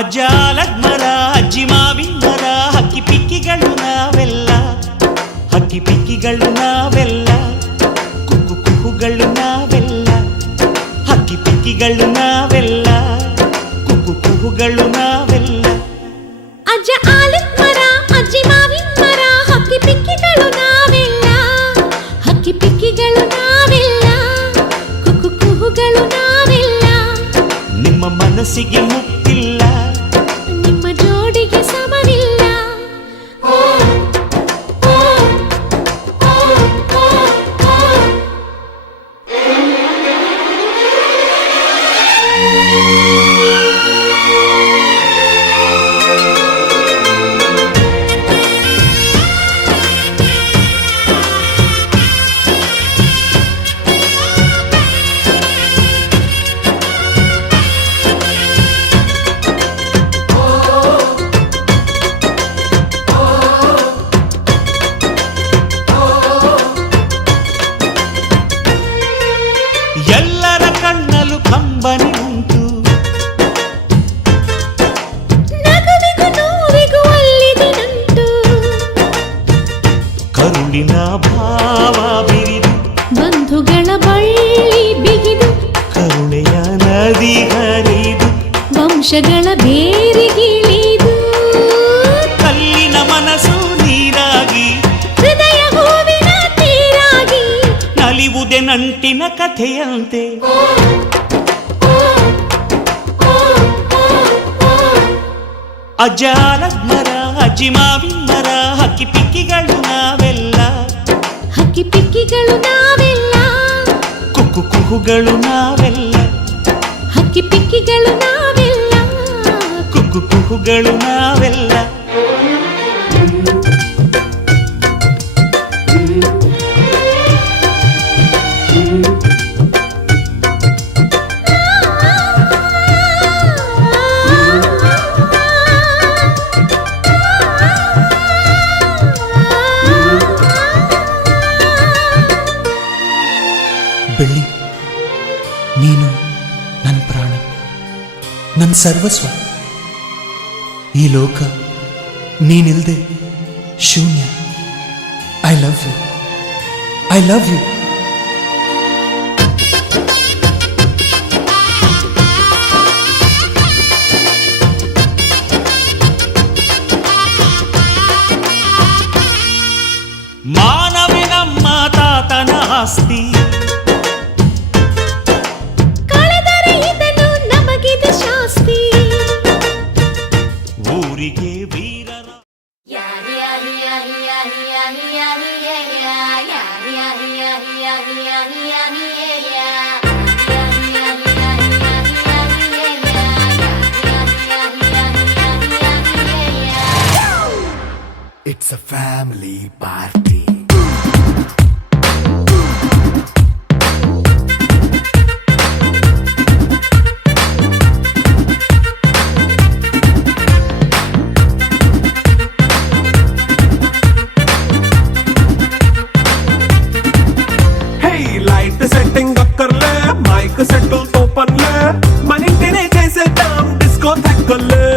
ಅಜ್ಜಾಲದ ಮರ ಅಜ್ಜಿ ಮಾವಿನ ಮರ ಹಕ್ಕಿ ಪಿಕ್ಕಿಗಳು ನಾವೆಲ್ಲ, ಹಕ್ಕಿ ಪಿಕ್ಕಿಗಳು ನಾವೆಲ್ಲ, ಕುಕ್ಕು ಕುಹುಗಳು ನಾವೆಲ್ಲ, ಹಕ್ಕಿ ಪಿಕ್ಕಿಗಳು ನಾವೆಲ್ಲ, ಕುಕ್ಕು ಕುಹುಗಳು ನಾವೆಲ್ಲ. ಅಜ್ಜ ಆಲದ ಮರ ಅಜ್ಜಿ ಮಾವಿನ ಮರ ಹಕ್ಕಿ ಪಿಕ್ಕಿಗಳು ನಾವೆಲ್ಲ, ಹಕ್ಕಿ ಪಿಕ್ಕಿಗಳು ನಾವೆಲ್ಲ, ಕುಕ್ಕು ಕುಹುಗಳು ನಾವೆಲ್ಲ. ನಿಮ್ಮ ಮನಸ್ಸಿಗೆ ಮುಟ್ಟಿಲ್ಲ, ನಿಮ್ಮ ಜೋಡಿಗೆ ಸಮವಿಲ್ಲ. ಎಲ್ಲರ ಕಣ್ಣಲು ಕಂಬನಿ ಉಂಟು, ನಗುವಿಗೂ ನೋವಿಗೂ ಅಲ್ಲಿದೆ ನಂಟು. ಕರುಳಿನ ಭಾವ ಬಿರಿದು, ಬಂಧುಗಳ ಬಳ್ಳಿ ಬಿಗಿದು, ಕರುಣೆಯ ನದಿ ಹರಿದು, ವಂಶಗಳ ಬೇರಿಗಿಳಿದು. ಕಲ್ಲಿನ ಮನಸ್ಸು ನೀರಾಗಿ, ಹೃದಯ ಹೂವಿನ ತೀರಾಗಿ, ನಲಿವುದೆ ನಂಟಿನ ಕಥೆಯಂತೆ. ಅಜ್ಜಾಲದ ಮರ ಅಜ್ಜಿ ಮಾವಿನ ಮರ ಹಕ್ಕಿ ಪಿಕ್ಕಿಗಳು ನಾವೆಲ್ಲ, ಹಕ್ಕಿ ಪಿಕ್ಕಿಗಳು ನಾವೆಲ್ಲ, ಕುಕ್ಕು ಕುಹುಗಳು ನಾವೆಲ್ಲ, ಹಕ್ಕಿ ಪಿಕ್ಕಿಗಳು ನಾವೆಲ್ಲ, ಕುಕ್ಕು ಕುಹುಗಳು ನಾವೆಲ್ಲ. ಬೆಳ್ಳಿ, ನೀನು ನನ್ನ ಪ್ರಾಣ, ನನ್ನ ಸರ್ವಸ್ವ. ಈ ಲೋಕ ನೀನಿಲ್ದೆ ಶೂನ್ಯ. I love you, I love you. ಮಾನವೇ ನಮ್ಮ ತಾತನ ಆಸ್ತಿ, ಕಳೆದರೆ ಇದನ್ನು ನಮಗಿದೆ ಶಾಸ್ತಿ. ಊರಿಗೆ ವೀರನ It's a family party. Hey, light setting कर ले, mic settle तो पन ले, मनी तेरे जैसे दाम disco थक ले.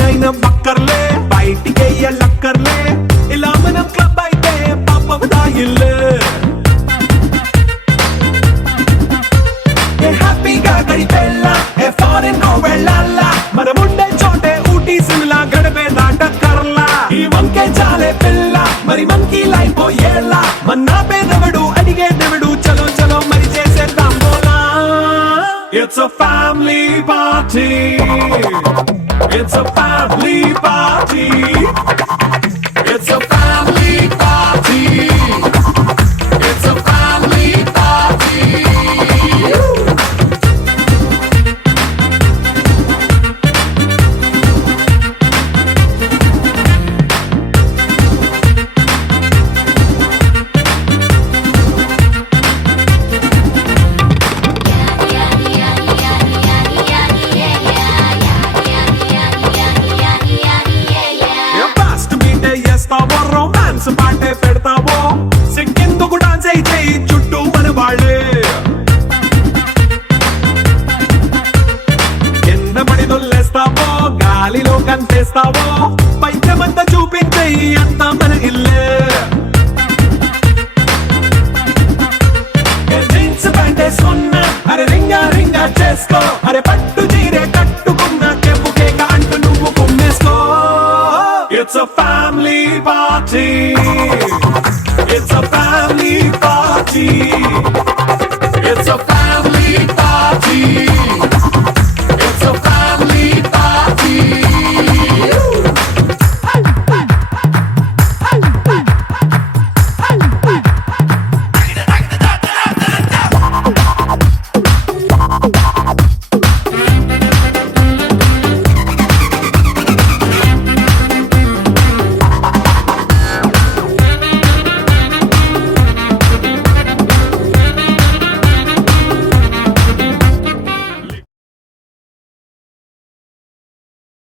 నైన్ బక్కర్లే బయటికి లక్కర్లే ఇలా మనం క్లబ్ అయితే పాప దాయిల్లే. హ్యాపీగా గడిపెళ్ళ ఫారెన్ నో వెళ్ళాల, మనముండే చోటే ఊటీ సిమ్లా గడిపే దాటక్కర్లా. ఈ వంకే చాలే పిల్ల మరి మంకీ లైఫ్ ఏళ్ళ, మన్నా పేదవడు అడిగేదెవడు, చలో చలో మరి చేసేద్దాం బోలా. It's a family party. It's a family party. It's a family party. It's a family party. కంటేస్తావో పైద్యమంతా చూపించేయి అంతా మన ఇల్లే జీన్స్ ప్యాంట్ వేసుకున్నా అరే రింగా రింగా చేసుకో అరే పట్టు